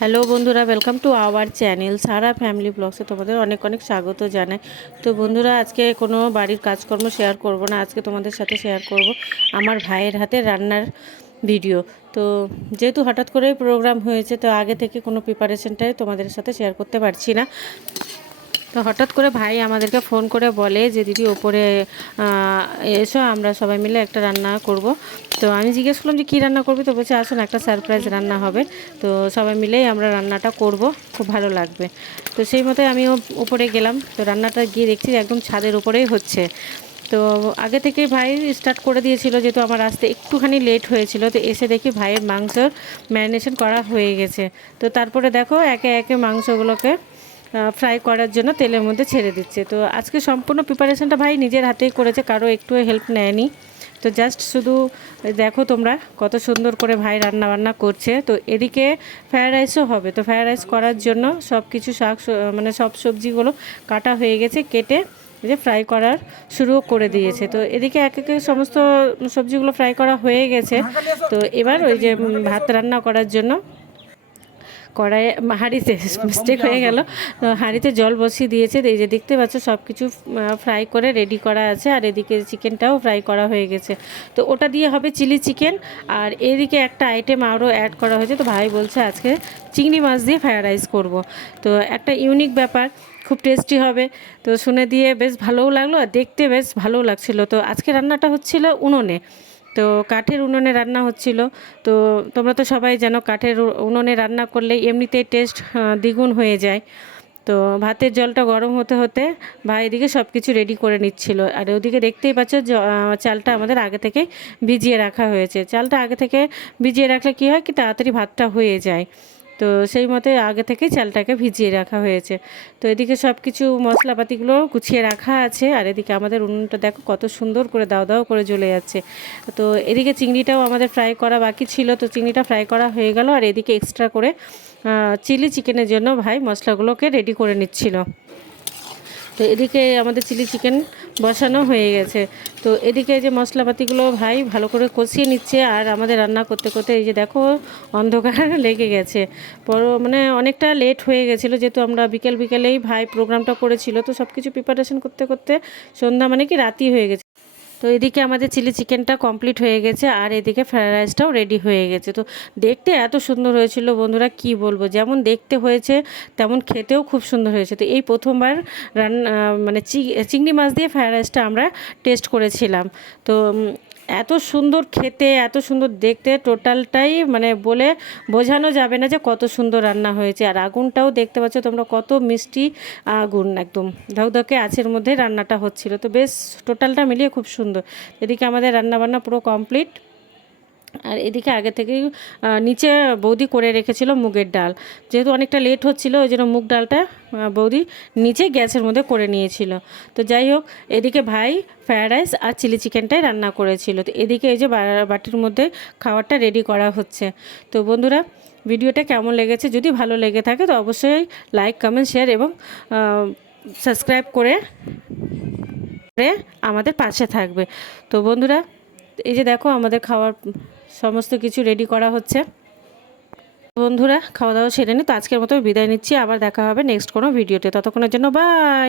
Hello বন্ধুরা, welcome to our channel Sara family ব্লগসে তোমাদের অনেক অনেক স্বাগত জানাই। তো বন্ধুরা, আজকে কোনো বাড়ির কাজকর্ম শেয়ার করব না, আজকে তোমাদের সাথে শেয়ার করব আমার ভাইয়ের হাতে রান্নার ভিডিও। তো যেহেতু হঠাৎ করেই প্রোগ্রাম হয়েছে, তো আগে থেকে কোনো প্রিপারেশনটাই তোমাদের সাথে শেয়ার করতে পারছি না। তো হঠাৎ করে ভাই আমাদেরকে ফোন করে বলে যে দিদি ওপরে এসো, আমরা সবাই মিলে একটা রান্না করব। তো আমি জিজ্ঞেস করলাম যে কী রান্না করবি, তো বলছে আসুন একটা সারপ্রাইজ রান্না হবে, তো সবাই মিলেই আমরা রান্নাটা করব, খুব ভালো লাগবে। তো সেই মতোই আমিও উপরে গেলাম। তো রান্নাটা গিয়ে দেখছি একদম ছাদের উপরেই হচ্ছে। তো আগে থেকে ভাই স্টার্ট করে দিয়েছিল, যেহেতু আমার আসতে একটুখানি লেট হয়েছিল। তো এসে দেখি ভাইয়ের মাংসর ম্যারিনেশন করা হয়ে গেছে। তো তারপরে দেখো একে একে মাংসগুলোকে ফ্রাই করার জন্য তেলের মধ্যে ছেড়ে দিচ্ছে। তো আজকে সম্পূর্ণ প্রিপারেশনটা ভাই নিজের হাতেই করেছে, কারো একটু হেল্প নেয়নি। তো জাস্ট শুধু দেখো তোমরা কত সুন্দর করে ভাই রান্না বান্না করছে। তো এদিকে ফ্রায়েড রাইসও হবে। তো ফ্রায়েড রাইস করার জন্য সব কিছু মানে সব সবজিগুলো কাটা হয়ে গেছে, কেটে যে ফ্রাই করার শুরু করে দিয়েছে। তো এদিকে এক একে সমস্ত সবজিগুলো ফ্রাই করা হয়ে গেছে। তো এবার ওই যে ভাত রান্না করার জন্য কড়াইয়ে হাঁড়িতে মিস্টেক হয়ে গেল, হাঁড়িতে জল বসিয়ে দিয়েছে। এই যে দেখতে পাচ্ছ সব কিছু ফ্রাই করে রেডি করা আছে, আর এদিকে চিকেনটাও ফ্রাই করা হয়ে গেছে। তো ওটা দিয়ে হবে চিলি চিকেন। আর এদিকে একটা আইটেম আরও অ্যাড করা হয়েছে। তো ভাই বলছে আজকে চিংড়ি মাছ দিয়ে ফ্রায়েড রাইস করবো। তো একটা ইউনিক ব্যাপার, খুব টেস্টি হবে। তো শুনে দিয়ে বেশ ভালোও লাগলো, আর দেখতে বেশ ভালোও লাগছিলো। তো আজকে রান্নাটা হচ্ছিল উনুনে, তো কাঠের উনুনে রান্না হচ্ছিল। তো তোমরা তো সবাই জানো কাঠের উনুনে রান্না করলে এমনিতেই টেস্ট দ্বিগুণ হয়ে যায়। তো ভাতের জলটা গরম হতে হতে ভাই এদিকে সব কিছু রেডি করে নিচ্ছিল। আর ওদিকে দেখতেই পাচ্ছ চালটা আমাদের আগে থেকে ভিজিয়ে রাখা হয়েছে। চালটা আগে থেকে ভিজিয়ে রাখলে কী হয় কি, তাড়াতাড়ি ভাতটা হয়ে যায়। তো সেই মতে আগে থেকেই চালটাকে ভিজিয়ে রাখা হয়েছে। তো এদিকে সব কিছু মশলাপাতিগুলো গুছিয়ে রাখা আছে। আর এদিকে আমাদের উনুনটা দেখো কত সুন্দর করে দাও দাও করে জ্বলে যাচ্ছে। তো এদিকে চিংড়িটাও আমাদের ফ্রাই করা বাকি ছিল, তো চিংড়িটা ফ্রাই করা হয়ে গেল। আর এদিকে এক্সট্রা করে চিলি চিকেনের জন্য ভাই মশলাগুলোকে রেডি করে নিচ্ছিল। তো এদিকে আমাদের চিলি চিকেন বসানো হয়ে গেছে। তো এদিকে যে মশলাপাতিগুলো ভাই ভালো করে কষিয়ে নিচ্ছে। আর আমাদের রান্না করতে করতে এই যে দেখো অন্ধকার লেগে গেছে। মানে অনেকটা লেট হয়ে গেছিলো, যেহেতু আমরা বিকেলেই ভাই প্রোগ্রামটা করেছিল। তো সব কিছু প্রিপারেশন করতে করতে সন্ধ্যা মানে কি রাতি হয়ে গেছে। তো এদিকে আমাদের চিলি চিকেনটা কমপ্লিট হয়ে গেছে, আর এদিকে ফ্রায়েড রাইসটাও রেডি হয়ে গেছে। তো দেখতে এত সুন্দর হয়েছিল বন্ধুরা, কি বলবো, যেমন দেখতে হয়েছে তেমন খেতেও খুব সুন্দর হয়েছে। তো এই প্রথমবার মানে চিংড়ি মাছ দিয়ে ফ্রায়েড রাইসটা আমরা টেস্ট করেছিলাম। তো এত সুন্দর খেতে, এত সুন্দর দেখতে, টোটালটাই মানে বলে বোঝানো যাবে না যে কত সুন্দর রান্না হয়েছে। আর আগুনটাও দেখতে পাচ্ছ তোমরা, কত মিষ্টি আগুন, একদম ধকধকে আঁচের মধ্যে রান্নাটা হচ্ছিল। তো বেশ টোটালটা মিলিয়ে খুব সুন্দর। এদিকে আমাদের রান্নাবান্না পুরো কমপ্লিট। আর এদিকে আগে থেকেই নিচে বৌদি করে রেখেছিল মুগের ডাল, যেহেতু অনেকটা লেট হচ্ছিল ওই জন্য মুগ ডালটা বৌদি নিচে গ্যাসের মধ্যে করে নিয়েছিল। তো যাই হোক, এদিকে ভাই ফ্রায়েড রাইস আর চিলি চিকেনটাই রান্না করেছিল। তো এদিকে এই যে বাটির মধ্যে খাবারটা রেডি করা হচ্ছে। তো বন্ধুরা, ভিডিওটা কেমন লেগেছে, যদি ভালো লেগে থাকে তো অবশ্যই লাইক, কমেন্ট, শেয়ার এবং সাবস্ক্রাইব করে আমাদের পাশে থাকবে। তো বন্ধুরা, এই যে দেখো আমাদের খাওয়ার সমস্ত কিছু রেডি করা হচ্ছে। বন্ধুরা, খাওয়া দাওয়া সেরে নি। তো আজকের মতো বিদায় নিচ্ছি, আবার দেখা হবে নেক্সট কোনো ভিডিওতে। ততক্ষণের জন্য বাই।